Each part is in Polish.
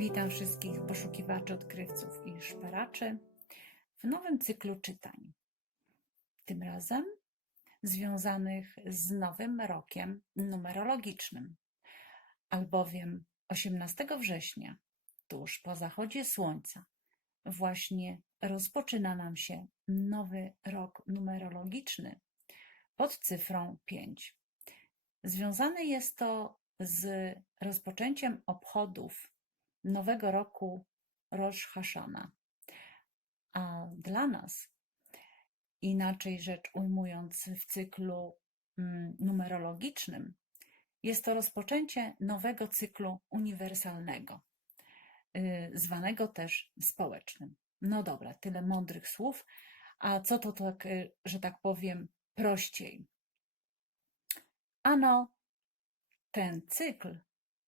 Witam wszystkich poszukiwaczy, odkrywców i szperaczy w nowym cyklu czytań. Tym razem związanych z nowym rokiem numerologicznym, albowiem 18 września, tuż po zachodzie słońca, właśnie rozpoczyna nam się nowy rok numerologiczny pod cyfrą 5. Związane jest to z rozpoczęciem obchodów nowego roku Rosh Hashana. A dla nas, inaczej rzecz ujmując, w cyklu mm, numerologicznym, jest to rozpoczęcie nowego cyklu uniwersalnego, y, zwanego też społecznym. No dobra, tyle mądrych słów. A co to tak, y, że tak powiem, prościej? Ano, ten cykl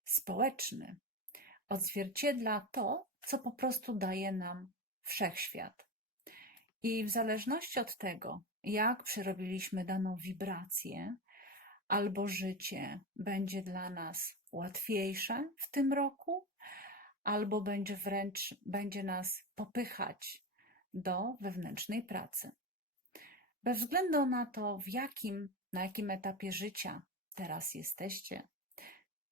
społeczny odzwierciedla to, co po prostu daje nam wszechświat. I w zależności od tego, jak przerobiliśmy daną wibrację, albo życie będzie dla nas łatwiejsze w tym roku, albo będzie wręcz będzie nas popychać do wewnętrznej pracy. Bez względu na to, w jakim, na jakim etapie życia teraz jesteście,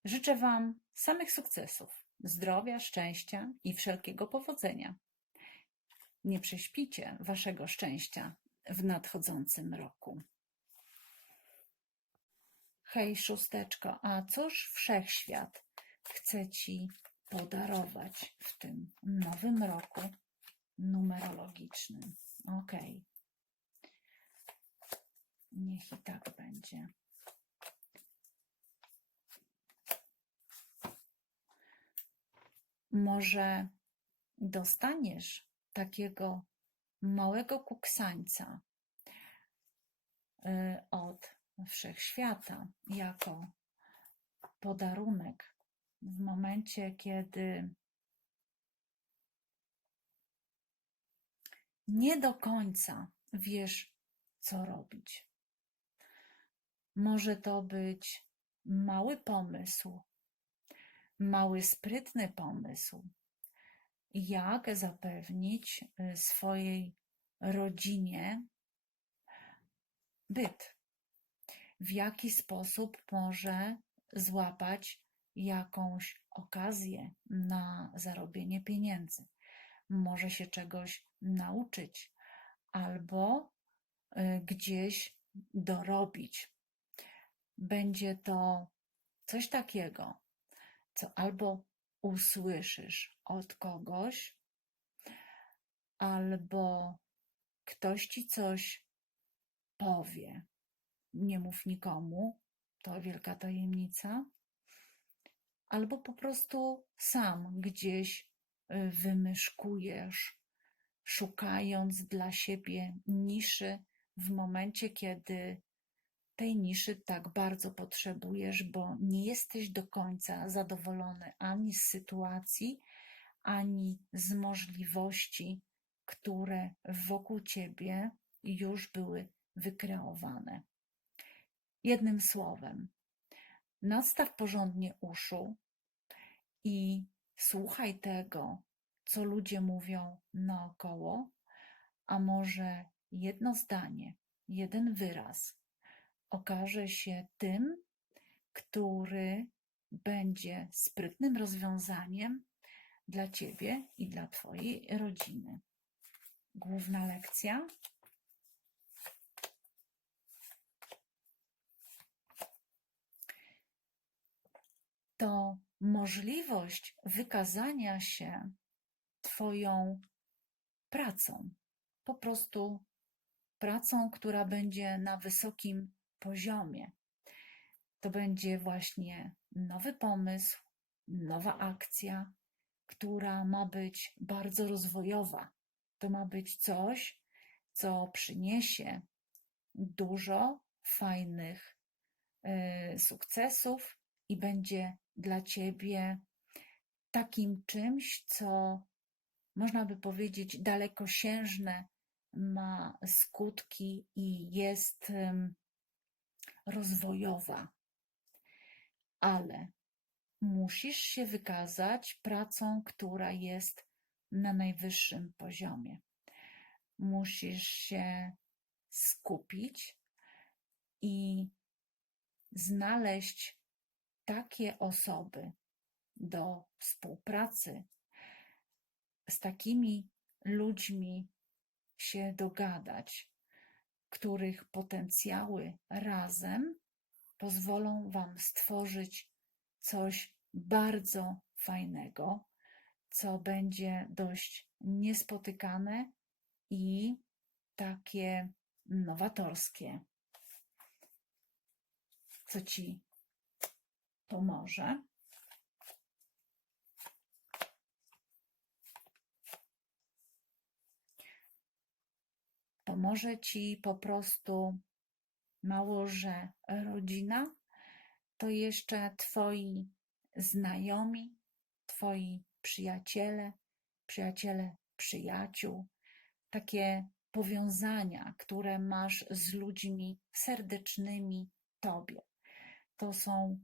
życzę Wam samych sukcesów, zdrowia, szczęścia i wszelkiego powodzenia. Nie prześpicie Waszego szczęścia w nadchodzącym roku. Hej, szósteczko, a cóż wszechświat chce Ci podarować w tym nowym roku numerologicznym? Okej. Niech i tak będzie. Może dostaniesz takiego małego kuksańca y, od wszechświata jako podarunek w momencie, kiedy nie do końca wiesz, co robić. Może to być mały pomysł, mały, sprytny pomysł, jak zapewnić y, swojej rodzinie byt. W jaki sposób może złapać jakąś okazję na zarobienie pieniędzy. Może się czegoś nauczyć albo y, gdzieś dorobić. Będzie to coś takiego, co albo usłyszysz od kogoś, albo ktoś ci coś powie. Nie mów nikomu, to wielka tajemnica. Albo po prostu sam gdzieś y, wymyszkujesz, szukając dla siebie niszy w momencie, kiedy tej niszy tak bardzo potrzebujesz, bo nie jesteś do końca zadowolony ani z sytuacji, ani z możliwości, które wokół ciebie już były wykreowane. Jednym słowem, nadstaw porządnie uszu i słuchaj tego, co ludzie mówią naokoło, a może jedno zdanie, jeden wyraz okaże się tym, który będzie sprytnym rozwiązaniem dla Ciebie i dla Twojej rodziny. Główna lekcja. To możliwość wykazania się Twoją pracą, po prostu pracą, która będzie na wysokim poziomie. To będzie właśnie nowy pomysł, nowa akcja, która ma być bardzo rozwojowa. To ma być coś, co przyniesie dużo fajnych y, sukcesów i będzie dla ciebie takim czymś, co można by powiedzieć dalekosiężne ma skutki i jest rozwojowa. Ale musisz się wykazać pracą, która jest na najwyższym poziomie. Musisz się skupić i znaleźć takie osoby do współpracy, z takimi ludźmi się dogadać, których potencjały razem pozwolą Wam stworzyć coś bardzo fajnego, co będzie dość niespotykane i takie nowatorskie, co Ci pomoże. Pomoże Ci po prostu mało, że rodzina, to jeszcze Twoi znajomi, Twoi przyjaciele, przyjaciele przyjaciół, takie powiązania, które masz z ludźmi serdecznymi Tobie. To są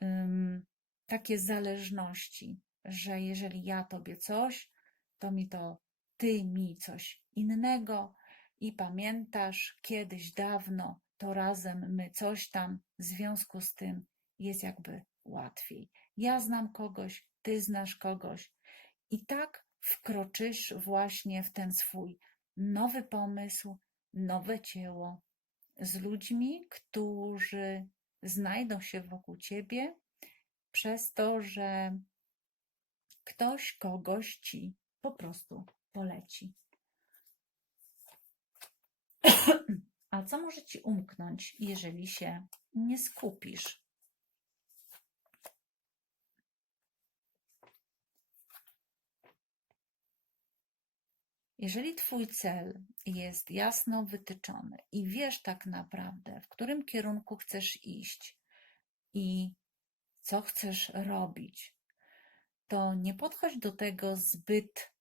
um, takie zależności, że jeżeli ja Tobie coś, to mi to Ty mi coś innego i pamiętasz kiedyś dawno to razem my coś tam, w związku z tym jest jakby łatwiej. Ja znam kogoś, ty znasz kogoś i tak wkroczysz właśnie w ten swój nowy pomysł, nowe ciało z ludźmi, którzy znajdą się wokół ciebie przez to, że ktoś kogoś ci po prostu poleci. A co może ci umknąć, jeżeli się nie skupisz? Jeżeli Twój cel jest jasno wytyczony i wiesz tak naprawdę, w którym kierunku chcesz iść i co chcesz robić, to nie podchodź do tego zbyt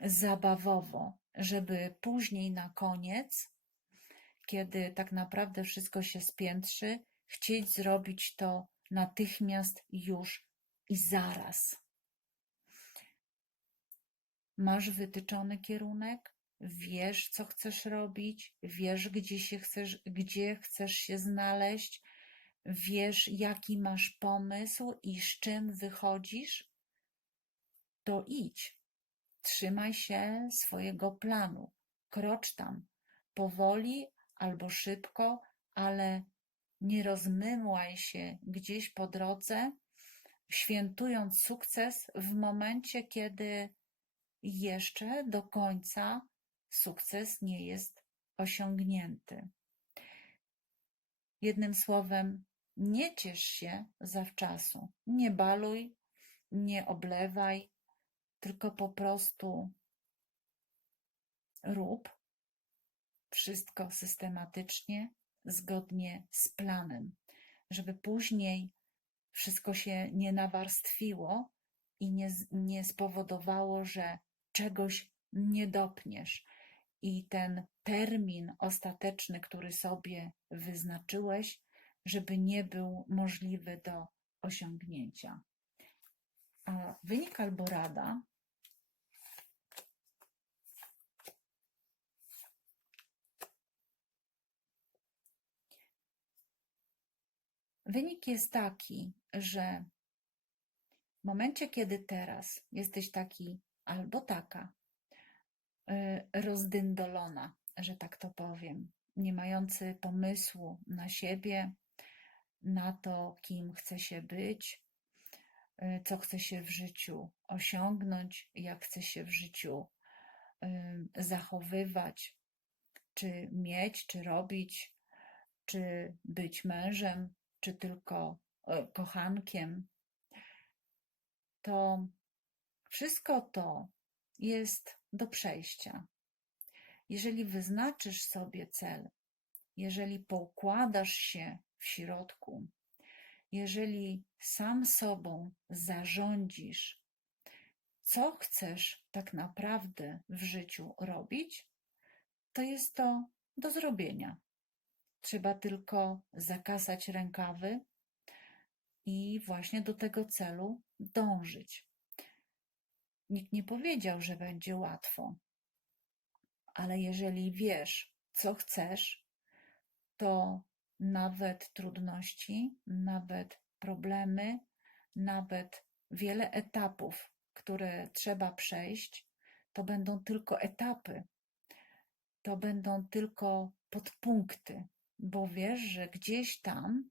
zabawowo, żeby później na koniec kiedy tak naprawdę wszystko się spiętrzy, chcieć zrobić to natychmiast, już i zaraz. Masz wytyczony kierunek, wiesz, co chcesz robić, wiesz, gdzie, się chcesz, gdzie chcesz się znaleźć, wiesz, jaki masz pomysł i z czym wychodzisz, to idź. Trzymaj się swojego planu, krocz tam, powoli, albo szybko, ale nie rozmymłaj się gdzieś po drodze, świętując sukces w momencie, kiedy jeszcze do końca sukces nie jest osiągnięty. Jednym słowem, nie ciesz się zawczasu, nie baluj, nie oblewaj, tylko po prostu rób wszystko systematycznie, zgodnie z planem, żeby później wszystko się nie nawarstwiło i nie, nie spowodowało, że czegoś nie dopniesz. I ten termin ostateczny, który sobie wyznaczyłeś, żeby nie był możliwy do osiągnięcia. A wynik albo rada Wynik jest taki, że w momencie, kiedy teraz jesteś taki albo taka y, rozdyndolona, że tak to powiem, nie mający pomysłu na siebie, na to, kim chce się być, y, co chce się w życiu osiągnąć, jak chce się w życiu y, zachowywać, czy mieć, czy robić, czy być mężem, czy tylko e, kochankiem, to wszystko to jest do przejścia. Jeżeli wyznaczysz sobie cel, jeżeli poukładasz się w środku, jeżeli sam sobą zarządzisz, co chcesz tak naprawdę w życiu robić, to jest to do zrobienia. Trzeba tylko zakasać rękawy, i właśnie do tego celu dążyć. Nikt nie powiedział, że będzie łatwo, ale jeżeli wiesz, co chcesz, to nawet trudności, nawet problemy, nawet wiele etapów, które trzeba przejść, to będą tylko etapy, to będą tylko podpunkty, bo wiesz, że gdzieś tam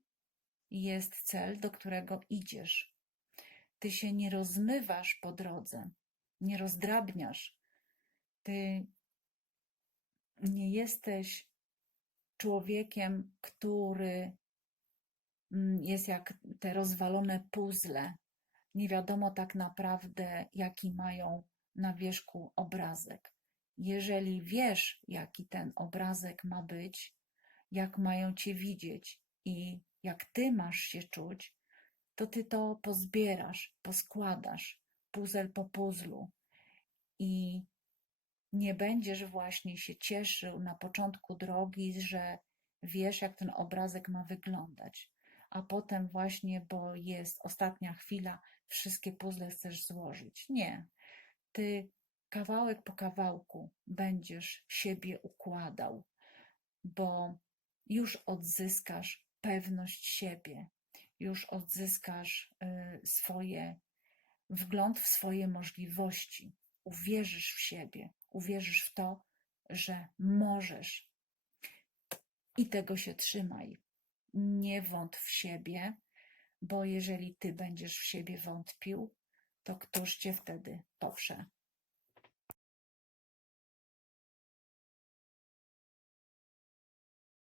jest cel, do którego idziesz. Ty się nie rozmywasz po drodze, nie rozdrabniasz. Ty nie jesteś człowiekiem, który mm, jest jak te rozwalone puzzle. Nie wiadomo tak naprawdę, jaki mają na wierzchu obrazek. Jeżeli wiesz, jaki ten obrazek ma być, jak mają cię widzieć i jak ty masz się czuć, to ty to pozbierasz, poskładasz, puzzle po puzzlu i nie będziesz właśnie się cieszył na początku drogi, że wiesz, jak ten obrazek ma wyglądać, a potem właśnie, bo jest ostatnia chwila, wszystkie puzzle chcesz złożyć. Nie. Ty kawałek po kawałku będziesz siebie układał, bo już odzyskasz pewność siebie, już odzyskasz y, swoje wgląd w swoje możliwości. Uwierzysz w siebie, uwierzysz w to, że możesz. I tego się trzymaj. Nie wątp w siebie, bo jeżeli ty będziesz w siebie wątpił, to któż cię wtedy poprze?